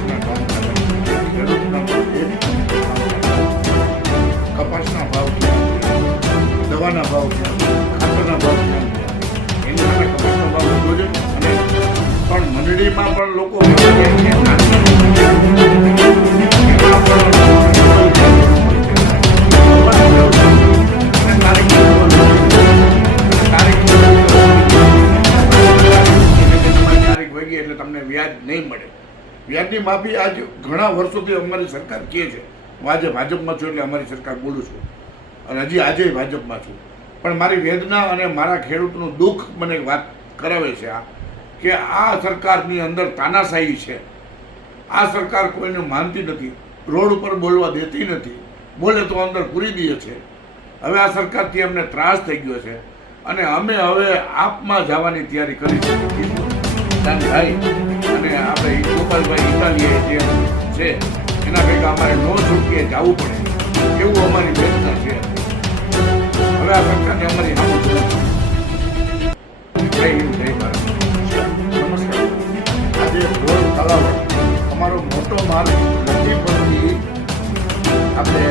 વિકાસના કામ થતા ખેડૂતના કપાસના ભાવ દવાના ભાવ ખાતરના ભાવ એની સામે કપાસનો ભાવ વધવો જોઈએ અને પણ મંડળીમાં પણ લોકો એટલે તમને વ્યાજ નહીં મળે. વ્યાજની માફી આજ ઘણા વર્ષોથી અમારી સરકાર કહે છે. હું આજે ભાજપમાં છું એટલે અમારી સરકાર બોલું છું અને હજી આજે ભાજપમાં છું, પણ મારી વેદના અને મારા ખેડૂતનું દુઃખ મને વાત કરાવે છે કે આ સરકારની અંદર તાનાશાહી છે. આ સરકાર કોઈને માનતી નથી, રોડ ઉપર બોલવા દેતી નથી, બોલે તો અંદર પૂરી દે છે. હવે આ સરકારથી અમને ત્રાસ થઈ ગયો છે અને અમે હવે આપમાં જવાની તૈયારી કરી શકીએ. ભાઈ અને આપણે ગોપાલભાઈ ઇટાલીએ જે છે એના ભેગા અમારે નો છૂટકે જવું પડે એવું અમારી વેદના છે. હવે આ સરકારને અમારી સામું જય હિન્દ જય ભારત. નમસ્કાર. આજે રોડ તળાવળ અમારો મોટો માર્ગ લખીપુરથી આપણે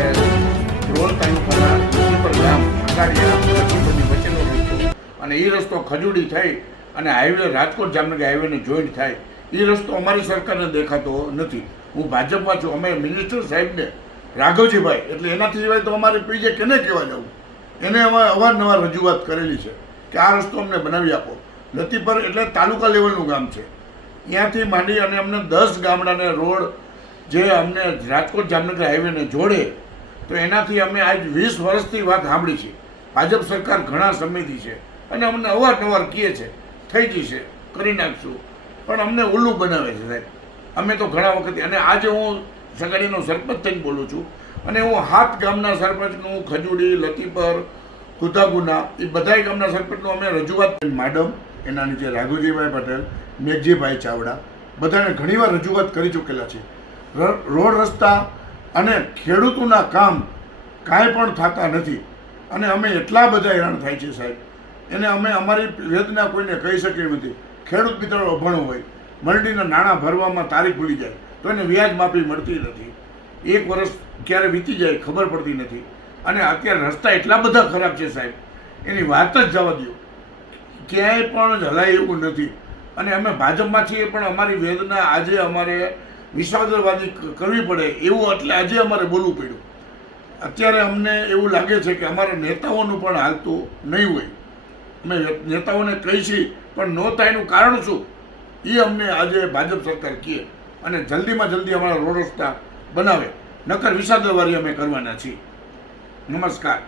રોડ તાલુકાના લખીપુર ગામ અગાડિયા લખીપુરની વચ્ચેનો રસ્તો અને એ રસ્તો ખજૂડી થઈ અને હાઈવે રાજકોટ જામનગર હાઈવેને જોઈન્ટ થાય એ રસ્તો અમારી સરકારને દેખાતો નથી. હું ભાજપમાં છું. અમે મિનિસ્ટર સાહેબને રાઘવજીભાઈ એટલે એનાથી સિવાય તો અમારે બીજે કેને કહેવા જવું, એને અમે અવારનવાર રજૂઆત કરેલી છે કે આ રસ્તો અમને બનાવી આપો. લતીપર એટલે તાલુકા લેવલનું ગામ છે, ત્યાંથી માંડી અને અમને 10 ગામડાને રોડ જે અમને રાજકોટ જામનગર હાઈવેને જોડે તો એનાથી અમે આજ 20 વર્ષથી વાત સાંભળી છે. ભાજપ સરકાર ઘણા સમયથી છે અને અમને અવારનવાર કહે છે થઈ જશે કરી નાખશું, પણ અમને ઉલ્લુ બનાવે છે સાહેબ. અમે તો ઘણા વખત અને આજે હું સગાડીનો સરપંચ થઈને બોલું છું અને હું 7 ગામના સરપંચનું ખજૂડી લતીપર કુતાગુના એ બધા ગામના સરપંચનું અમે રજૂઆત મેડમ એના નીચે રાઘુજીભાઈ પટેલ મેઘજીભાઈ ચાવડા બધાને ઘણીવાર રજૂઆત કરી ચૂકેલા છે. રોડ રસ્તા અને ખેડૂતોના કામ કાંઈ પણ થતા નથી અને અમે એટલા બધા હેરાન થાય છે સાહેબ. એને અમે અમારી વેદના કોઈને કહી શકીએ નથી. ખેડૂત મિત્રો અભણો હોય, મંડળીના નાણાં ભરવામાં તારીખ ભૂલી જાય તો એને વ્યાજ માફી મળતી નથી. 1 વર્ષ ક્યારે વીતી જાય ખબર પડતી નથી અને અત્યારે રસ્તા એટલા બધા ખરાબ છે સાહેબ, એની વાત જ જવા દો, ક્યાંય પણ હલાય એવું નથી. અને અમે ભાજપમાં છીએ પણ અમારી વેદના આજે અમારે વિષાદવાદી કરવી પડે એવું એટલે આજે અમારે બોલવું પડ્યું. અત્યારે અમને એવું લાગે છે કે અમારા નેતાઓનું પણ હાલતું નહીં હોય. અમે નેતાઓને કહી છીએ પણ ન થાય એનું કારણ શું એ અમને આજે ભાજપ સરકાર કહે અને જલ્દીમાં જલ્દી અમારા રોડ રસ્તા બનાવે, નકર વિષાદવાદી અમે કરવાના છીએ. નમસ્કાર.